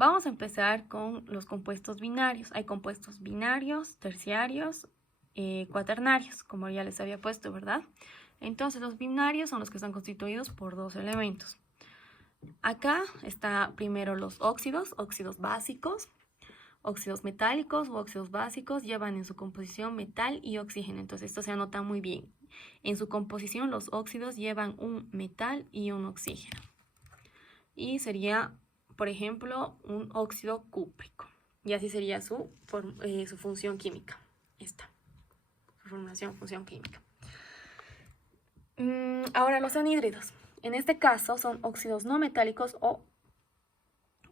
Vamos a empezar con los compuestos binarios. Hay compuestos binarios, terciarios, cuaternarios, como ya les había puesto, ¿verdad? Entonces los binarios son los que están constituidos por dos elementos. Acá está primero los óxidos básicos. Óxidos metálicos u óxidos básicos llevan en su composición metal y oxígeno. Entonces esto se anota muy bien. En su composición los óxidos llevan un metal y un oxígeno. Y sería, por ejemplo, un óxido cúprico. Y así sería su función química. Esta, su función química. Ahora los anhídridos. En este caso son óxidos no metálicos o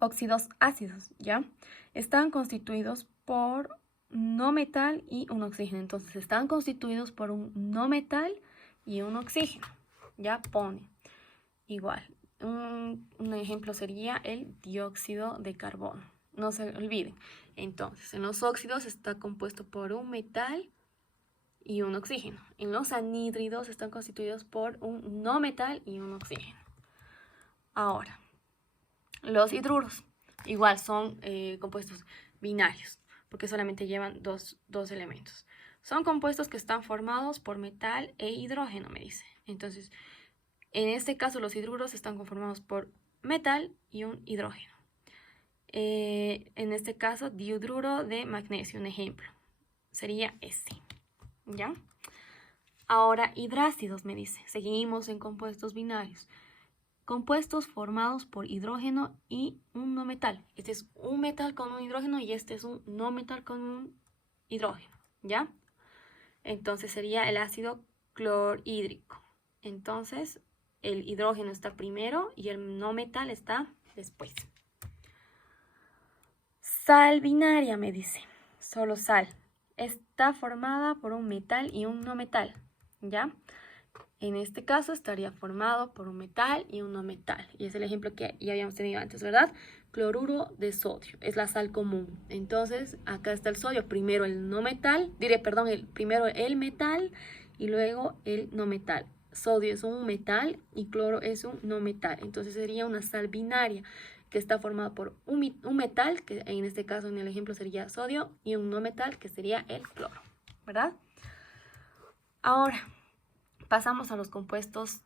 óxidos ácidos, ¿ya? Están constituidos por no metal y un oxígeno. Entonces están constituidos por un no metal y un oxígeno. Ya pone igual. Un ejemplo sería el dióxido de carbono. No se olviden. Entonces, en los óxidos está compuesto por un metal y un oxígeno. En los anhídridos están constituidos por un no metal y un oxígeno. Ahora, los hidruros igual son compuestos binarios, porque solamente llevan dos elementos. Son compuestos que están formados por metal e hidrógeno, me dice. Entonces, en este caso los hidruros están conformados por metal y un hidrógeno. En este caso, diodruro de magnesio, un ejemplo, sería este, ¿ya? Ahora, hidrácidos, me dice. Seguimos en compuestos binarios. Compuestos formados por hidrógeno y un no metal. Este es un metal con un hidrógeno y este es un no metal con un hidrógeno, ¿ya? Entonces sería el ácido clorhídrico. Entonces el hidrógeno está primero y el no metal está después. Sal binaria, me dice. Solo sal. Está formada por un metal y un no metal, ¿ya? En este caso estaría formado por un metal y un no metal. Y es el ejemplo que ya habíamos tenido antes, ¿verdad? Cloruro de sodio. Es la sal común. Entonces, acá está el sodio. Primero el no metal. Primero el metal y luego el no metal. Sodio es un metal y cloro es un no metal. Entonces sería una sal binaria que está formada por un metal, que en este caso en el ejemplo sería sodio, y un no metal, que sería el cloro, ¿verdad? Ahora, pasamos a los compuestos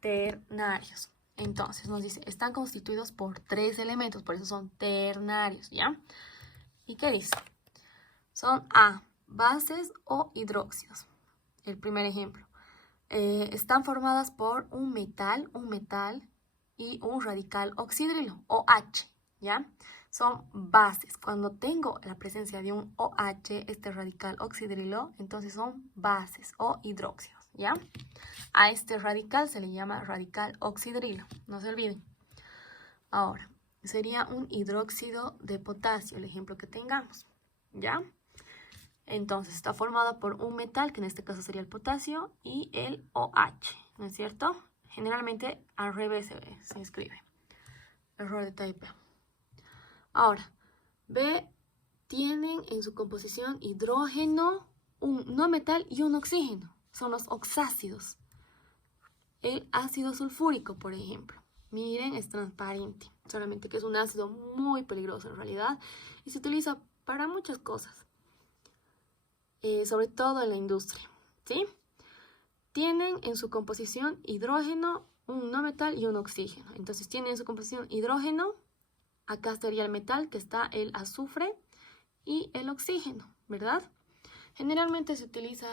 ternarios. Entonces nos dice, están constituidos por tres elementos, por eso son ternarios, ¿ya? ¿Y qué dice? Son bases o hidróxidos. El primer ejemplo. Están formadas por un metal y un radical oxidrilo, OH, ¿ya? Son bases. Cuando tengo la presencia de un OH, este radical oxidrilo, entonces son bases o hidróxidos, ¿ya? A este radical se le llama radical oxidrilo, no se olviden. Ahora, sería un hidróxido de potasio, el ejemplo que tengamos, ¿ya? Entonces, está formado por un metal, que en este caso sería el potasio, y el OH, ¿no es cierto? Generalmente al revés se escribe. Error de type. Ahora, B tienen en su composición hidrógeno, un no metal y un oxígeno. Son los oxácidos. El ácido sulfúrico, por ejemplo. Miren, es transparente, solamente que es un ácido muy peligroso en realidad y se utiliza para muchas cosas, sobre todo en la industria, ¿sí? Tienen en su composición hidrógeno, un no metal y un oxígeno. Entonces tienen en su composición hidrógeno, acá estaría el metal, que está el azufre y el oxígeno, ¿verdad? Generalmente se utiliza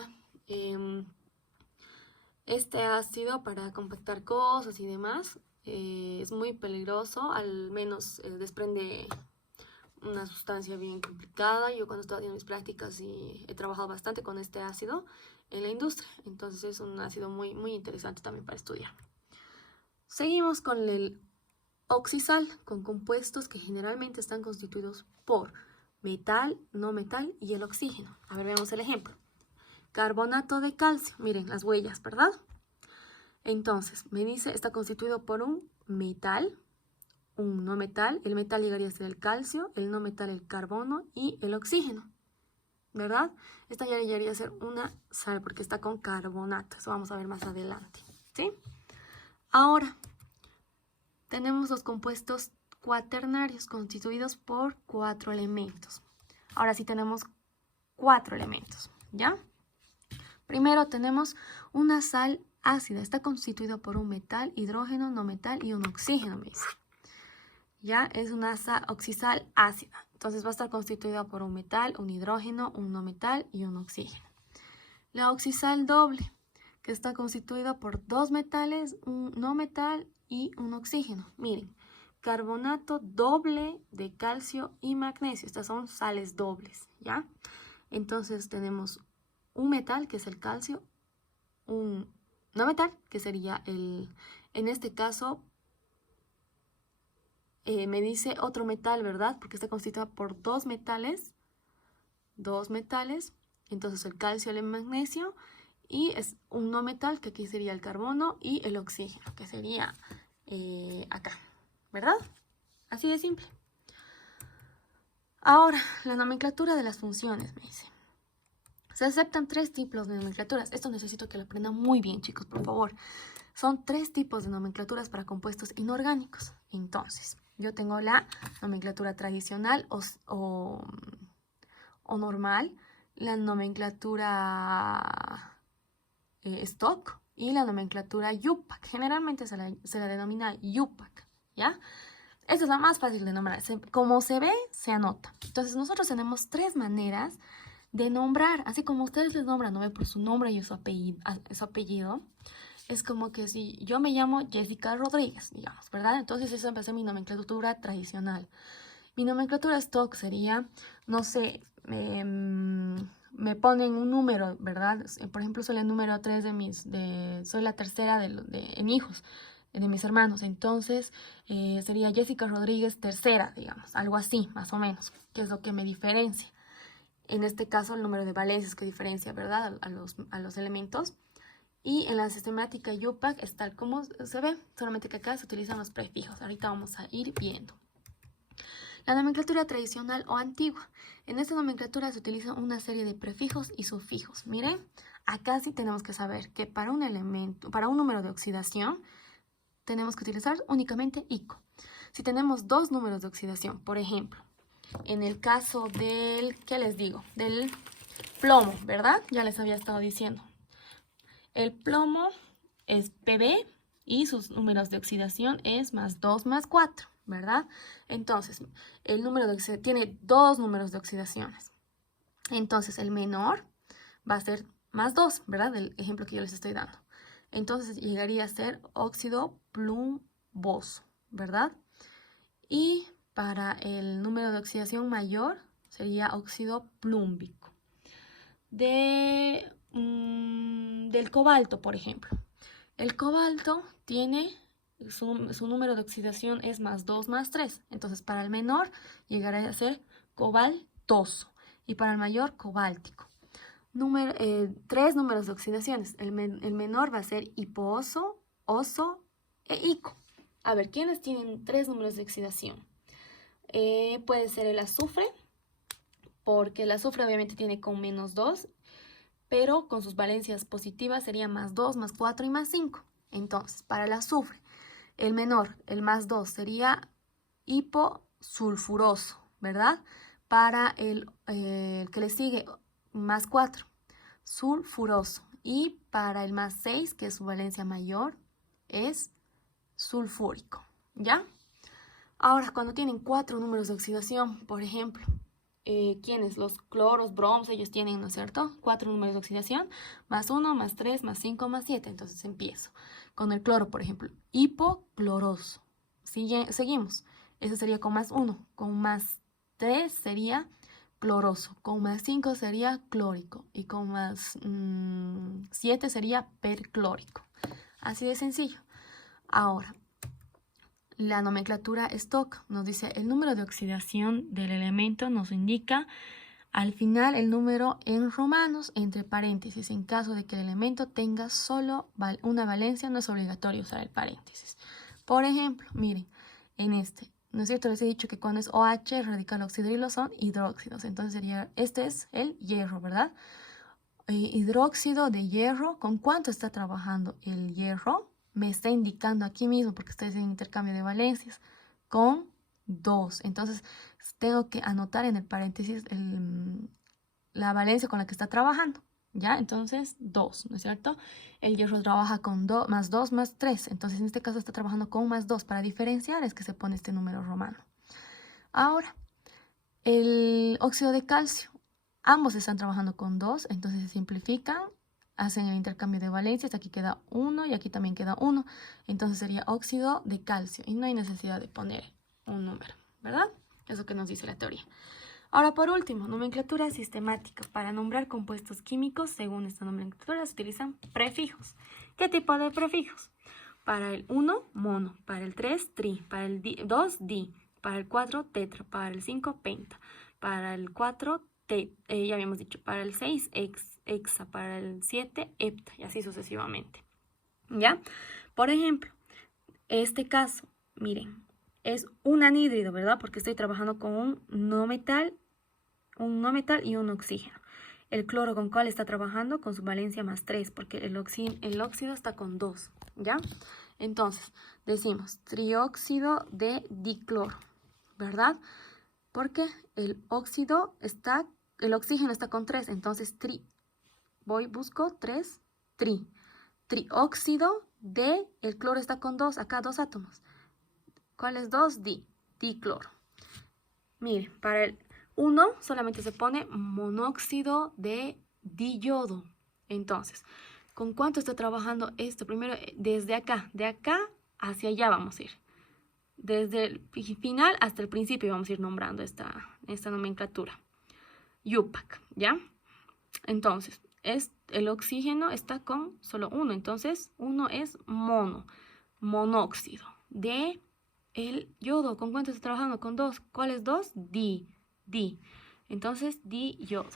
este ácido para compactar cosas y demás. Es muy peligroso, al menos desprende una sustancia bien complicada. Yo cuando estaba haciendo mis prácticas y he trabajado bastante con este ácido en la industria, entonces es un ácido muy, muy interesante también para estudiar. Seguimos con el oxisal, con compuestos que generalmente están constituidos por metal, no metal y el oxígeno. A ver, veamos el ejemplo. Carbonato de calcio, miren las huellas, ¿verdad? Entonces, me dice, está constituido por un metal, un no metal, el metal llegaría a ser el calcio, el no metal el carbono y el oxígeno, ¿verdad? Esta ya llegaría a ser una sal porque está con carbonato, eso vamos a ver más adelante, ¿sí? Ahora, tenemos los compuestos cuaternarios constituidos por 4 elementos. Ahora sí tenemos 4 elementos, ¿ya? Primero tenemos una sal ácida. Está constituida por un metal, hidrógeno, no metal y un oxígeno, me dice. Ya es una oxisal ácida. Entonces va a estar constituida por un metal, un hidrógeno, un no metal y un oxígeno. La oxisal doble, que está constituida por 2 metales, un no metal y un oxígeno. Miren, carbonato doble de calcio y magnesio. Estas son sales dobles, ¿ya? Entonces tenemos un metal, que es el calcio, un no metal, que sería en este caso, me dice otro metal, ¿verdad? Porque está constituida por 2 metales, entonces el calcio y el magnesio, y es un no metal, que aquí sería el carbono, y el oxígeno, que sería acá, ¿verdad? Así de simple. Ahora, la nomenclatura de las funciones, me dice. Se aceptan 3 tipos de nomenclaturas. Esto necesito que lo aprendan muy bien, chicos, por favor. Son 3 tipos de nomenclaturas para compuestos inorgánicos. Entonces, yo tengo la nomenclatura tradicional o normal, la nomenclatura stock y la nomenclatura UPAC. Generalmente se la denomina UPAC, ¿ya? Esta es la más fácil de nombrar. Como se ve, se anota. Entonces, nosotros tenemos 3 maneras de nombrar, así como ustedes les nombran, ¿no? Por su nombre y su apellido. Es como que si yo me llamo Jessica Rodríguez, digamos, ¿verdad? Entonces esa va a ser mi nomenclatura tradicional. Mi nomenclatura stock sería, no sé, me ponen un número, ¿verdad? Por ejemplo, soy el número 3 soy la tercera en hijos de mis hermanos. Entonces sería Jessica Rodríguez tercera, digamos, algo así, más o menos, que es lo que me diferencia. En este caso, el número de valencias que diferencia, ¿verdad? A los elementos. Y en la sistemática UPAC es tal como se ve, solamente que acá se utilizan los prefijos. Ahorita vamos a ir viendo. La nomenclatura tradicional o antigua. En esta nomenclatura se utilizan una serie de prefijos y sufijos. Miren, acá sí tenemos que saber que para un número de oxidación, tenemos que utilizar únicamente ICO. Si tenemos 2 números de oxidación, por ejemplo, en el caso del, ¿qué les digo? Del plomo, ¿verdad? Ya les había estado diciendo. El plomo es Pb y sus números de oxidación es más 2 más 4, ¿verdad? Entonces, el número de oxidación tiene 2 números de oxidaciones. Entonces, el menor va a ser más 2, ¿verdad? Del ejemplo que yo les estoy dando. Entonces, llegaría a ser óxido plumboso, ¿verdad? Y para el número de oxidación mayor sería óxido plúmbico. Del cobalto, por ejemplo. El cobalto tiene su número de oxidación es más 2 más 3. Entonces, para el menor llegará a ser cobaltoso y para el mayor cobáltico. 3 números de oxidaciones. El menor va a ser hipooso, oso e ico. A ver, ¿quiénes tienen 3 números de oxidación? Puede ser el azufre, porque el azufre obviamente tiene con menos 2, pero con sus valencias positivas sería más 2, más 4 y más 5. Entonces, para el azufre, el menor, el más 2, sería hiposulfuroso, ¿verdad? Para el que le sigue, más 4, sulfuroso. Y para el más 6, que es su valencia mayor, es sulfúrico, ¿ya? Ahora, cuando tienen 4 números de oxidación, por ejemplo, ¿quiénes? Los cloros, bromos, ellos tienen, ¿no es cierto? 4 números de oxidación, más 1, más 3, más 5, más 7. Entonces empiezo con el cloro, por ejemplo, hipocloroso. Seguimos. Eso sería con más 1. Con más 3 sería cloroso. Con más 5 sería clórico. Y con más 7 sería perclórico. Así de sencillo. Ahora, la nomenclatura stock nos dice el número de oxidación del elemento, nos indica al final el número en romanos entre paréntesis. En caso de que el elemento tenga solo una valencia, no es obligatorio usar el paréntesis. Por ejemplo, miren, en este, ¿no es cierto? Les he dicho que cuando es OH, radical oxidrilo, son hidróxidos. Entonces sería, este es el hierro, ¿verdad? Hidróxido de hierro, ¿con cuánto está trabajando el hierro? Me está indicando aquí mismo, porque estoy en intercambio de valencias, con 2. Entonces, tengo que anotar en el paréntesis la valencia con la que está trabajando. ¿Ya? Entonces, 2, ¿no es cierto? El hierro trabaja con más 2 más 3. Entonces, en este caso está trabajando con más 2. Para diferenciar es que se pone este número romano. Ahora, el óxido de calcio. Ambos están trabajando con 2, entonces se simplifican, hacen el intercambio de valencias. Aquí queda 1 y aquí también queda 1. Entonces sería óxido de calcio y no hay necesidad de poner un número, ¿verdad? Eso que nos dice la teoría. Ahora, por último, nomenclatura sistemática. Para nombrar compuestos químicos, según esta nomenclatura, se utilizan prefijos. ¿Qué tipo de prefijos? Para el 1, mono. Para el 3, tri. Para el 2, di. Para el 4, tetra. Para el 5, penta. Para el 4, ya habíamos dicho. Para el 6, hexa. Para el 7, hepta. Y así sucesivamente. ¿Ya? Por ejemplo, este caso, miren, es un anhídrido, ¿verdad? Porque estoy trabajando con un no metal y un oxígeno. El cloro, ¿con cuál está trabajando? Con su valencia más 3, porque el óxido está con 2, ¿ya? Entonces, decimos trióxido de dicloro, ¿verdad? Porque el oxígeno está con 3, entonces busco 3, trióxido de, el cloro está con 2, acá 2 átomos. ¿Cuál es 2? Dicloro. Miren, para el 1 solamente se pone monóxido de diyodo. Entonces, ¿con cuánto está trabajando esto? Primero, desde acá, de acá hacia allá vamos a ir. Desde el final hasta el principio vamos a ir nombrando esta nomenclatura. Yupac, ¿ya? Entonces, el oxígeno está con solo 1. Entonces, 1 es monóxido de el yodo. ¿Con cuánto está trabajando? Con 2. ¿Cuál es 2? Di. Entonces, di yodo.